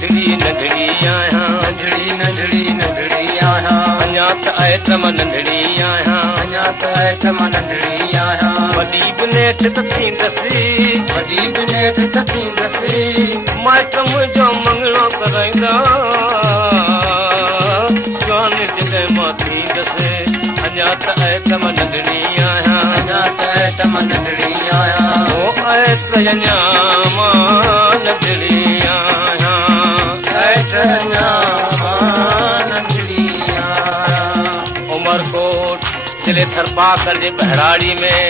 नंढड़ी नंढड़ी आहियां नंढड़ी नंढड़ी नंढड़ी आहियां अञा त आइटम नंढड़ी आहियां अञा त आइटम नंढड़ी आहियां वॾी बि नेठ त थींदसि वॾी बि नेठ त थींदसि माइट मुंहिंजो मंगणो कराईंदा जवान जॾहिं मां थींदसि अञा त आइटम नंढड़ी आहियां अञा त आइटम नंढड़ी आहियां ओ आइट अञा मां नंढड़ी आहियां आइट अञा नंढड़ी आहियां उमरकोट जिले थरपाकर जे बहराड़ी में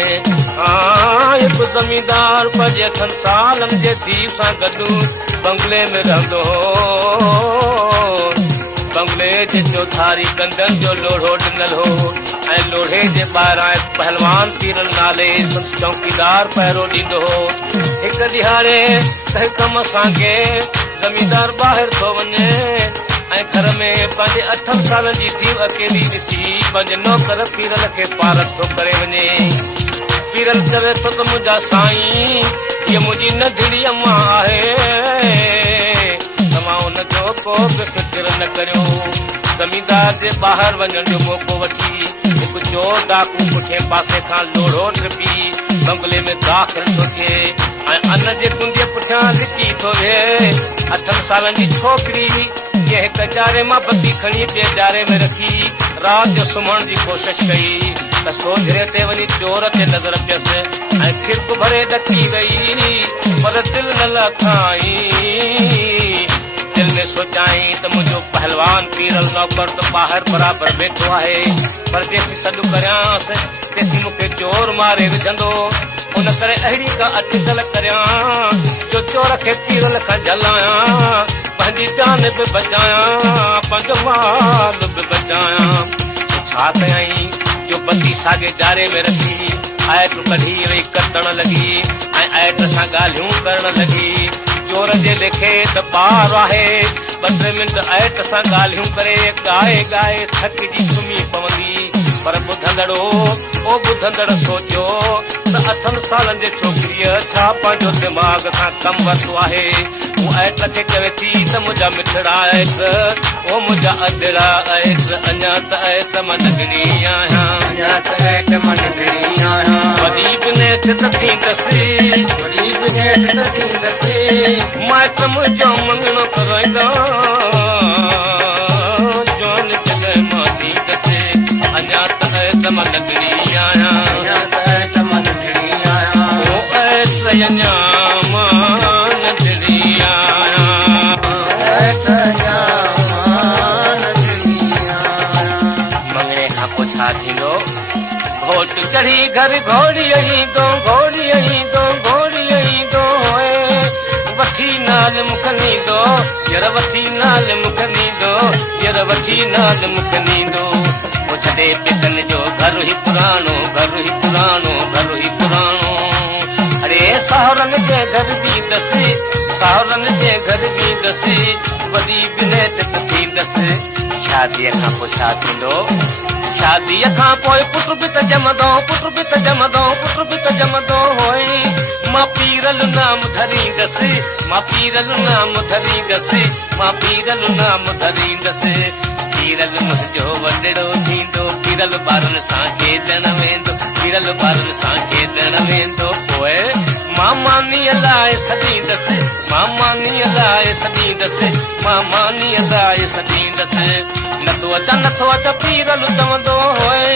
हिकु ज़मींदार पंहिंजे अठनि सालनि जे धीउ सां गॾु बंगले में रहंदो हो बंगले जे चौधारी कंदनि जो लोढ़ो ॾिनल हो ऐं लोढ़े जे ॿाहिरां पहलवान पीरल नाले चौकीदार पहिरो ॾींदो हो हिकु ॾिहाड़े कंहिं कम असांखे ज़मींदार ॿाहिरि थो वञे ऐं घर में पंहिंजे 8 सालनि जी धीउ अकेली ॾिसी पंहिंजे नौकर पीरल खे पारत थो करे वञे पीरल चवे थो त मुंहिंजा साईं हीअ मुंहिंजी नंढड़ी अम्मा आहे तव्हां हुनजो को बि फिक्र न करियो ज़मींदार जे ॿाहिरि वञण जो मौक़ो वठी हिकु चोर डाकू पुठिए पासे खां लोढ़ो टिपी बंगले में दाख़िल थो थिए ऐं अन जे कुंडीअ पुठियां लिकी थो विहे 8 सालनि जी छोकिरी जे हिकु जारे मां बत्ती खणी ॿिए जारे में रखी राति जो सुम्हण जी कोशिश कई त सोझरे ते वञी चोर ते नज़र पियसि ऐं खिड़क भरे ॾकी वई पर दिलि न लथाई दिल में सोचाई त मुंहिंजो पहलवान पीरल नौकर त ॿाहिरि बराबरि वेठो आहे पर जेसी सॾु करियांसि तेसी मूंखे चोर मारे विझंदो उन करे अहिड़ी का अटकल करियां जो चोर खे पीरल खां जलायां पंहिंजी जान बि बचायां पंहिंजो माल बि बचायां छा कयई जो बत्ती साॻे जारे में रखी आइट कढी वई कटण लॻी ऐं आइट सां ॻाल्हियूं करण लॻी चोर जे लेखे त ॿार आहे 2-3 मिंट आइट सां ॻाल्हियूं करे ॻाए ॻाए थकिजी सुम्ही पवंदी पर ॿुधंदड़ सोचियो त 8 सालनि जे छोकिरीअ छा पंहिंजो दिमाग़ खां कमु वरितो आहे हू आइट खे चवे थी त मुंहिंजा मिठड़ा आइट ओ मुंहिंजा अदड़ा आइट अञा त आइट मां नंढड़ी आहियां अञा त आइट मां नंढड़ी आहियां वॾी बि नेठ त थींदसि वॾी बि नेठ त थींदसि माइट मुंहिंजो मंगणो कराईंदा जवान जॾहिं मां थींदसि अञा त आइट मां नंढड़ी आहियां अञा त आइट मां नंढड़ी आहियां ओ आइट अञा मां नंढड़ी आहियां आइट अञा नंढड़ी आहियां मंगणे खां पोइ छा थींदो घोट चढ़ी घर घोड़ी दो वठी नाल मुखनी दो यर वठी नाल मुखनी दो यर वठी नाल मुखनी दो छॾे पिकन जो घर ही पुराणो अरे सावरनि जे घर बि दसी सावरनि जे घर बि दसी वॾी बिनेट थींदसि शादीअ खां पोइ छा थींदो शादीअ खां पोइ पुट बि त जमंदो होई मां पीरल नाम धरींदसि पीरल मुंहिंजो वॾड़ो थींदो पीरल ॿारनि सां खेॾण वेंदो पोइ मां मानीअ लाइ सॾींदसि नथो अच पीरल चवंदो होए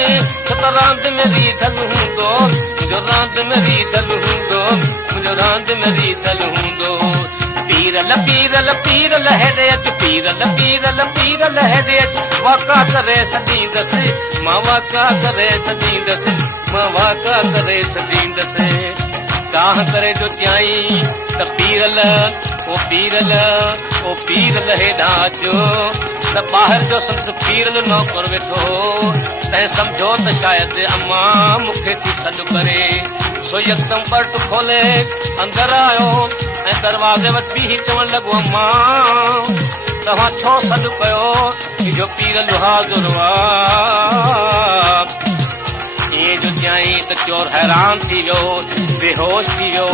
त रांदि में रीधल हूंदो मुंहिंजो रांदि में रीधल हूंदो पीरल हेॾे अच पीरल हेॾे अच वाका करे सॾींदसि काह करे जो चयाई त पीरल हेॾां अचो त ॿाहिरि जो संत पीरल नौकर वेठो तंहिं सम्झो त शायदि अम्मा मूंखे थी सॾु करे सो यकदम पर्ट खोले अंदरि आयो ऐं दरवाज़े वटि बीही चवण लॻो अम्मा तव्हां छो सॾु कयो जो पीरल हाज़ुर ईअं जो चयाई त चोर हैरान थी वियो बेहोश थी वियो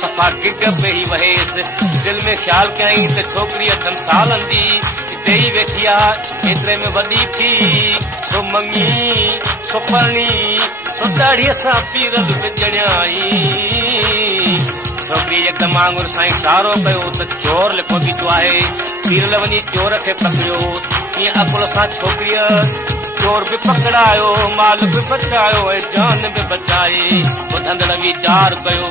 सफ़ा गिग पई वहेसि दिल में ख्याल कयईं त छोकिरी 8 सालनि जी हिते ई वेठी आहे एतिरे में वॾी थी सो मङी सो परणी सो दाढ़ीअ सां पीरल विझणाई छोकिरी हिकदमि वांगुरु साईं इशारो कयो त चोर लिखो बीठो आहे पीरल वञी चोर खे पकड़ियो ईअं अकुल सां छोकिरीअ चोर बि पकड़ायो माल बि बचायो ऐं जान बि बचाई ॿुधंदड़ वीचार कयो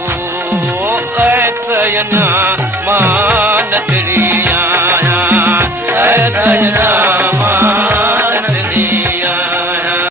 ऐं त अञा मां